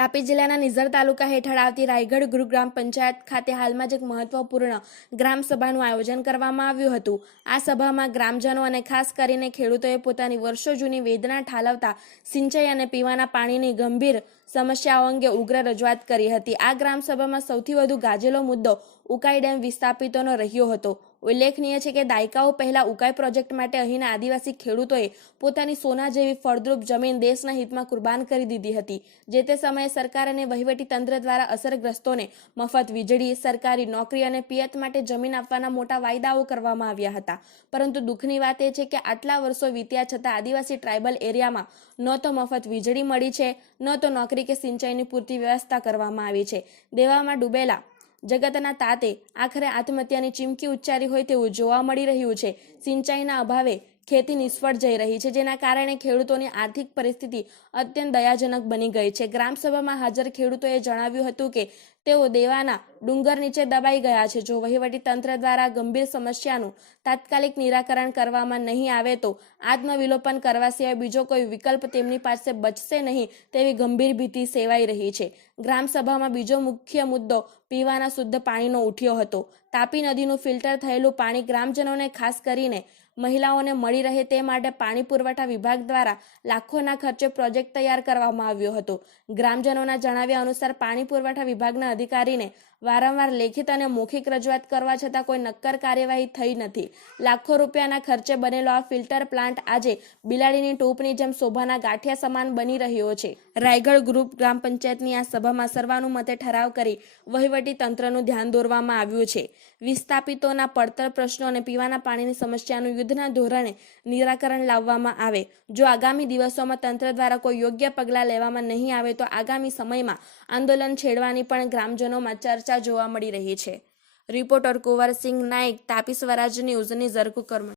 તાપી જિલ્લાના નિઝર તાલુકા હેઠળ આવતી રાયગઢ ગૃહ ગ્રામ પંચાયત ખાતે હાલમાં જ એક મહત્વપૂર્ણ ગ્રામ સભાનું આયોજન કરવામાં આવ્યું હતું। આ સભામાં ગ્રામજનો અને ખાસ કરીને ખેડૂતોએ પોતાની વર્ષો જૂની વેદના ઠાલવતા સિંચાઈ અને પીવાના પાણીની ગંભીર સમસ્યાઓ અંગે ઉગ્ર રજૂઆત કરી હતી। આ ગ્રામ સભામાં સૌથી વધુ ગાજેલો મુદ્દો ઉકાઈ ડેમ વિસ્થાપિતોનો રહ્યો હતો। ઉલ્લેખનીય છે કે દાયકાઓ પહેલા ઉકાઈ પ્રોજેક્ટ માટે અહીંના આદિવાસી ખેડૂતોએ પોતાની સોના જેવી ફળદ્રુપ જમીન દેશના હિતમાં કુરબાન કરી દીધી હતી। જે તે સમયે સરકાર અને વહીવટી તંત્ર દ્વારા અસરગ્રસ્તોને મફત વીજળી, સરકારી નોકરી અને પિયત માટે જમીન આપવાના મોટા વાયદાઓ કરવામાં આવ્યા હતા। પરંતુ દુઃખની વાત એ છે કે આટલા વર્ષો વીત્યા છતાં આદિવાસી ટ્રાઇબલ એરિયામાં ન તો મફત વીજળી મળી છે, ન તો નોકરી કે સિંચાઈની પૂરતી વ્યવસ્થા કરવામાં આવી છે। દેવામાં ડૂબેલા જગતના તાતે આખરે આત્મહત્યાની ચીમકી ઉચ્ચારી હોય તેવું જોવા મળી રહ્યું છે। સિંચાઈના અભાવે ખેતી નિષ્ફળ જઈ રહી છે, જેના કારણે ખેડૂતોની આર્થિક પરિસ્થિતિ અત્યંત દયાજનક બની ગઈ છે। ગ્રામસભામાં હાજર ખેડૂતોએ જણાવ્યું હતું કે તેઓ દેવાના ડુંગર નીચે દબાઈ ગયા છે। જો વહીવટી તંત્ર દ્વારા ગંભીર સમસ્યાનું તાત્કાલિક નિરાકરણ કરવામાં નહીં આવે તો આત્મવિલોપન કરવા સિવાય બીજો કોઈ વિકલ્પ તેમની પાસે બચશે નહીં તેવી ગંભીર ભીતિ સેવાઈ રહી છે। ગ્રામસભામાં બીજો મુખ્ય મુદ્દો પીવાના શુદ્ધ પાણીનો ઉઠ્યો હતો। તાપી નદીનું ફિલ્ટર થયેલું પાણી ગ્રામજનોને ખાસ કરીને મહિલાઓને મળી રહે તે માટે પાણી પુરવઠા વિભાગ દ્વારા લાખોના ખર્ચે પ્રોજેક્ટ તૈયાર કરવામાં આવ્યો હતો। ગ્રામજનોના જણાવ્યા અનુસાર પાણી પુરવઠા વિભાગના અધિકારીને વારંવાર લેખિત અને મૌખિક રજૂઆત કરવા છતાં કોઈ નક્કર કાર્યવાહી થઈ નથી। લાખો રૂપિયાના ખર્ચે બનેલો આ ફિલ્ટર પ્લાન્ટ આજે બિલાડીની ટોપની જેમ શોભાના ગાંઠિયા સમાન બની રહ્યો છે। રાયગઢ ગ્રુપ ગ્રામ પંચાયતની આ સભામાં સર્વાનુમતે ઠરાવ કરી વહીવટી તંત્રનું ધ્યાન દોરવામાં આવ્યું છે। વિસ્થાપિતોના પડતર પ્રશ્નો અને પીવાના પાણીની સમસ્યાનું યુદ્ધના ધોરણે નિરાકરણ લાવવામાં આવે। જો આગામી દિવસોમાં તંત્ર દ્વારા કોઈ યોગ્ય પગલાં લેવામાં નહીં આવે તો આગામી સમયમાં આંદોલન છેડવાની પણ ગ્રામજનોમાં ચર્ચા જોવા મળી રહી છે। રિપોર્ટર કુંવરસિંહ નાયક, તાપી સ્વરાજ ન્યૂઝ, નિઝર કુકરમઠ।